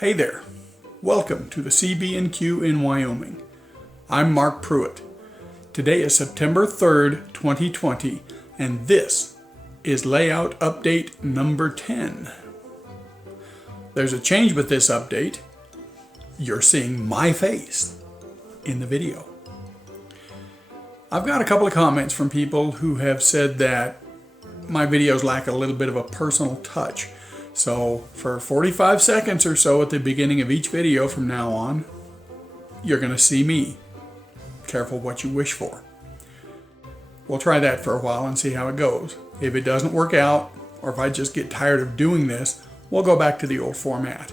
Hey there, welcome to the CB&Q in Wyoming. I'm Mark Pruitt. Today is September 3rd, 2020, and this is layout update number 10. There's a change with this update. You're seeing my face in the video. I've got a couple of comments from people who have said that my videos lack a little bit of a personal touch. So for 45 seconds or so at the beginning of each video from now on, you're going to see me. Careful what you wish for. We'll try that for a while and see how it goes. If it doesn't work out, or if I just get tired of doing this, we'll go back to the old format.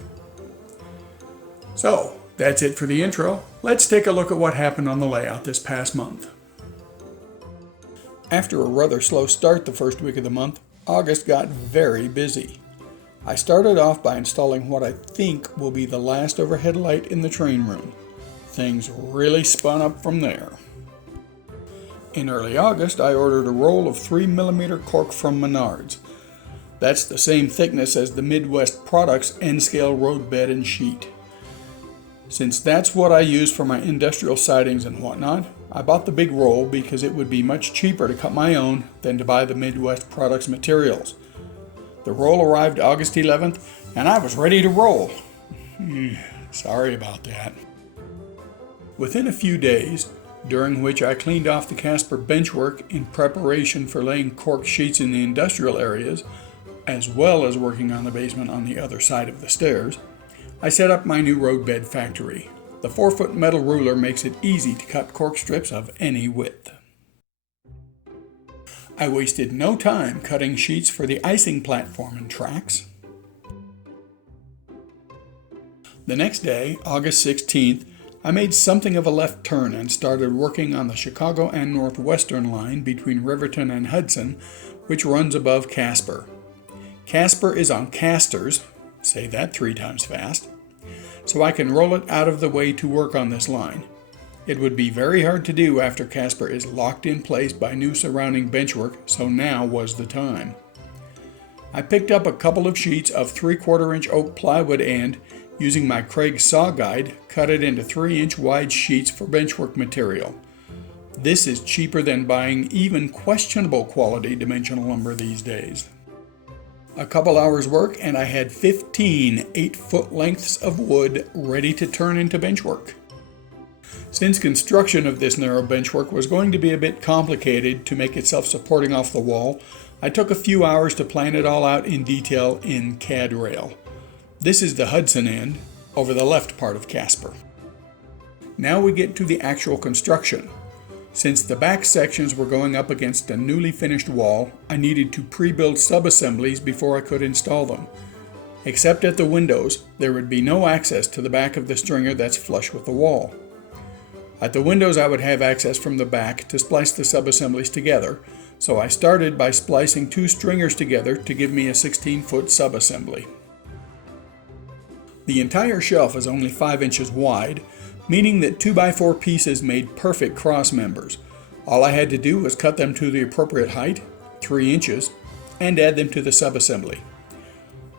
So that's it for the intro. Let's take a look at what happened on the layout this past month. After a rather slow start the first week of the month, August got very busy. I started off by installing what I think will be the last overhead light in the train room. Things really spun up from there. In early August, I ordered a roll of 3mm cork from Menards. That's the same thickness as the Midwest Products N-scale road bed and sheet. Since that's what I use for my industrial sidings and whatnot, I bought the big roll because it would be much cheaper to cut my own than to buy the Midwest Products materials. The roll arrived August 11th, and I was ready to roll. Sorry about that. Within a few days, during which I cleaned off the Casper benchwork in preparation for laying cork sheets in the industrial areas, as well as working on the basement on the other side of the stairs, I set up my new roadbed factory. The 4-foot metal ruler makes it easy to cut cork strips of any width. I wasted no time cutting sheets for the icing platform and tracks. The next day, August 16th, I made something of a left turn and started working on the Chicago and Northwestern line between Riverton and Hudson, which runs above Casper. Casper is on casters, say that 3 times fast, so I can roll it out of the way to work on this line. It would be very hard to do after Casper is locked in place by new surrounding benchwork, so now was the time. I picked up a couple of sheets of 3/4-inch oak plywood and, using my Craig saw guide, cut it into 3-inch wide sheets for benchwork material. This is cheaper than buying even questionable quality dimensional lumber these days. A couple hours work and I had 15 8-foot lengths of wood ready to turn into benchwork. Since construction of this narrow benchwork was going to be a bit complicated to make it self-supporting off the wall, I took a few hours to plan it all out in detail in CAD rail. This is the Hudson end, over the left part of Casper. Now we get to the actual construction. Since the back sections were going up against a newly finished wall, I needed to pre-build sub-assemblies before I could install them. Except at the windows, there would be no access to the back of the stringer that's flush with the wall. At the windows, I would have access from the back to splice the sub-assemblies together, so I started by splicing 2 stringers together to give me a 16-foot sub-assembly. The entire shelf is only 5 inches wide, meaning that 2x4 pieces made perfect cross members. All I had to do was cut them to the appropriate height, 3 inches, and add them to the sub-assembly.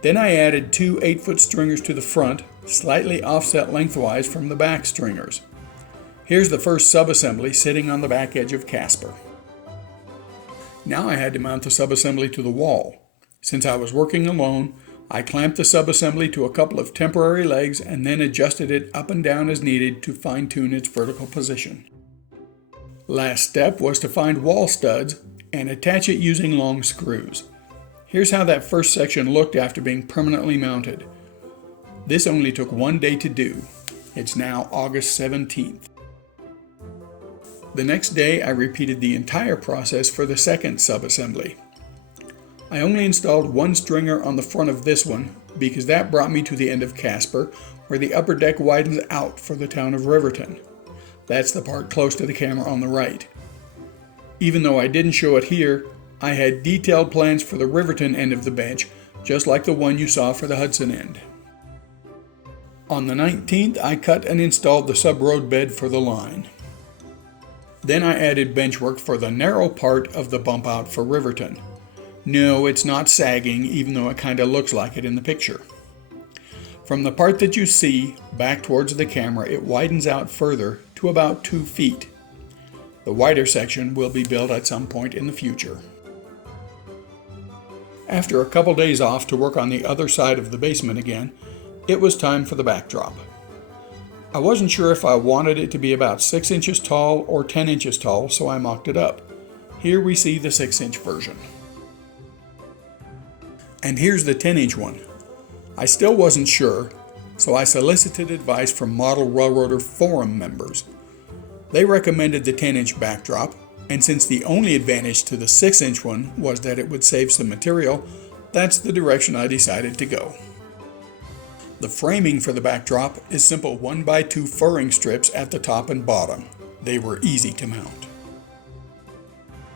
Then I added 2 8-foot stringers to the front, slightly offset lengthwise from the back stringers. Here's the first sub-assembly sitting on the back edge of Casper. Now I had to mount the sub-assembly to the wall. Since I was working alone, I clamped the sub-assembly to a couple of temporary legs and then adjusted it up and down as needed to fine-tune its vertical position. Last step was to find wall studs and attach it using long screws. Here's how that first section looked after being permanently mounted. This only took 1 day to do. It's now August 17th. The next day, I repeated the entire process for the second sub-assembly. I only installed 1 stringer on the front of this one because that brought me to the end of Casper, where the upper deck widens out for the town of Riverton. That's the part close to the camera on the right. Even though I didn't show it here, I had detailed plans for the Riverton end of the bench, just like the one you saw for the Hudson end. On the 19th, I cut and installed the sub-road bed for the line. Then I added benchwork for the narrow part of the bump out for Riverton. No, it's not sagging, even though it kind of looks like it in the picture. From the part that you see back towards the camera, it widens out further to about 2 feet. The wider section will be built at some point in the future. After a couple days off to work on the other side of the basement again, it was time for the backdrop. I wasn't sure if I wanted it to be about 6 inches tall or 10 inches tall, so I mocked it up. Here we see the 6-inch version. And here's the 10-inch one. I still wasn't sure, so I solicited advice from Model Railroader forum members. They recommended the 10-inch backdrop, and since the only advantage to the 6-inch one was that it would save some material, that's the direction I decided to go. The framing for the backdrop is simple 1x2 furring strips at the top and bottom. They were easy to mount.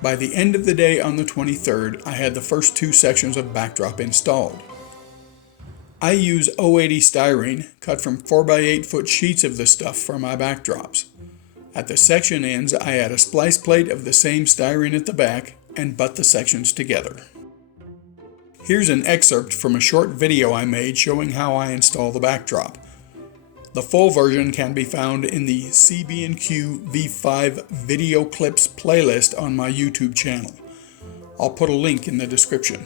By the end of the day on the 23rd, I had the first 2 sections of backdrop installed. I use 080 styrene cut from 4x8 foot sheets of the stuff for my backdrops. At the section ends, I add a splice plate of the same styrene at the back and butt the sections together. Here's an excerpt from a short video I made showing how I install the backdrop. The full version can be found in the CB&Q V5 video clips playlist on my YouTube channel. I'll put a link in the description.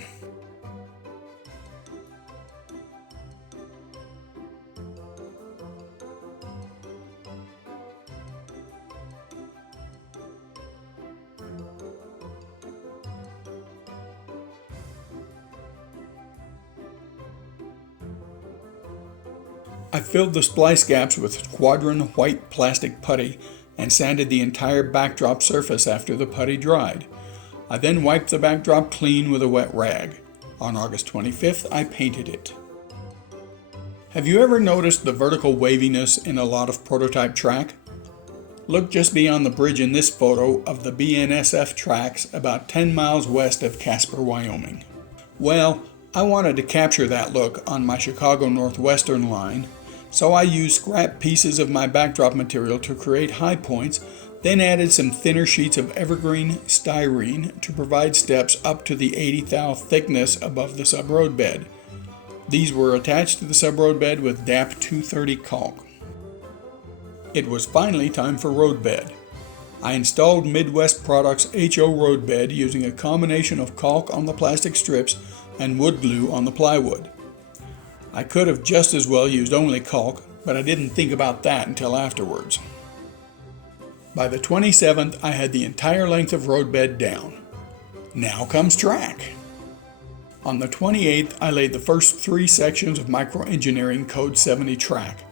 I filled the splice gaps with Squadron white plastic putty and sanded the entire backdrop surface after the putty dried. I then wiped the backdrop clean with a wet rag. On August 25th, I painted it. Have you ever noticed the vertical waviness in a lot of prototype track? Look just beyond the bridge in this photo of the BNSF tracks about 10 miles west of Casper, Wyoming. Well, I wanted to capture that look on my Chicago Northwestern line, so I used scrap pieces of my backdrop material to create high points, then added some thinner sheets of evergreen styrene to provide steps up to the 80 thou thickness above the sub-road bed. These were attached to the sub-road bed with DAP 230 caulk. It was finally time for road bed. I installed Midwest Products HO road bed using a combination of caulk on the plastic strips and wood glue on the plywood. I could have just as well used only caulk, but I didn't think about that until afterwards. By the 27th, I had the entire length of road bed down. Now comes track. On the 28th, I laid the first 3 sections of Microengineering Code 70 track.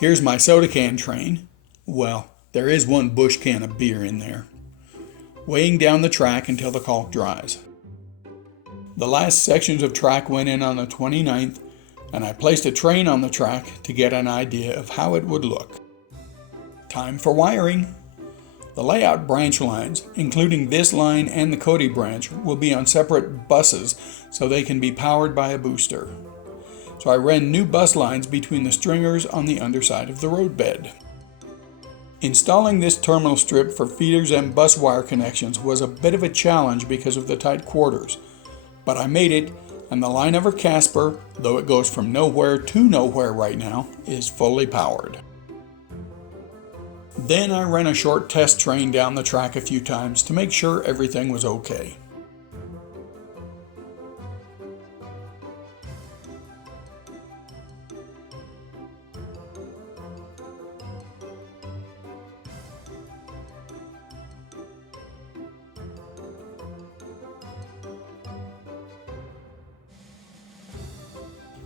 Here's my soda can train. Well, there is one bush can of beer in there. Weighing down the track until the caulk dries. The last sections of track went in on the 29th, and I placed a train on the track to get an idea of how it would look. Time for wiring. The layout branch lines, including this line and the Cody branch, will be on separate buses so they can be powered by a booster. So I ran new bus lines between the stringers on the underside of the road bed. Installing this terminal strip for feeders and bus wire connections was a bit of a challenge because of the tight quarters, but I made it, and the line over Casper, though it goes from nowhere to nowhere right now, is fully powered. Then I ran a short test train down the track a few times to make sure everything was okay.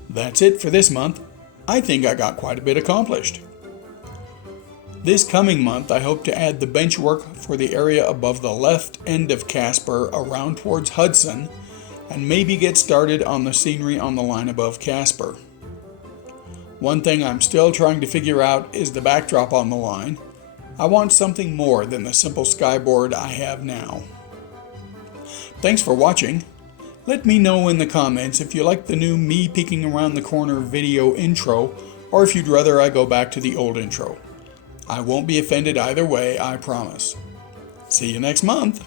That's it for this month. I think I got quite a bit accomplished. This coming month, I hope to add the bench work for the area above the left end of Casper around towards Hudson, and maybe get started on the scenery on the line above Casper. One thing I'm still trying to figure out is the backdrop on the line. I want something more than the simple skyboard I have now. Thanks for watching. Let me know in the comments if you like the new me peeking around the corner video intro, or if you'd rather I go back to the old intro. I won't be offended either way, I promise. See you next month.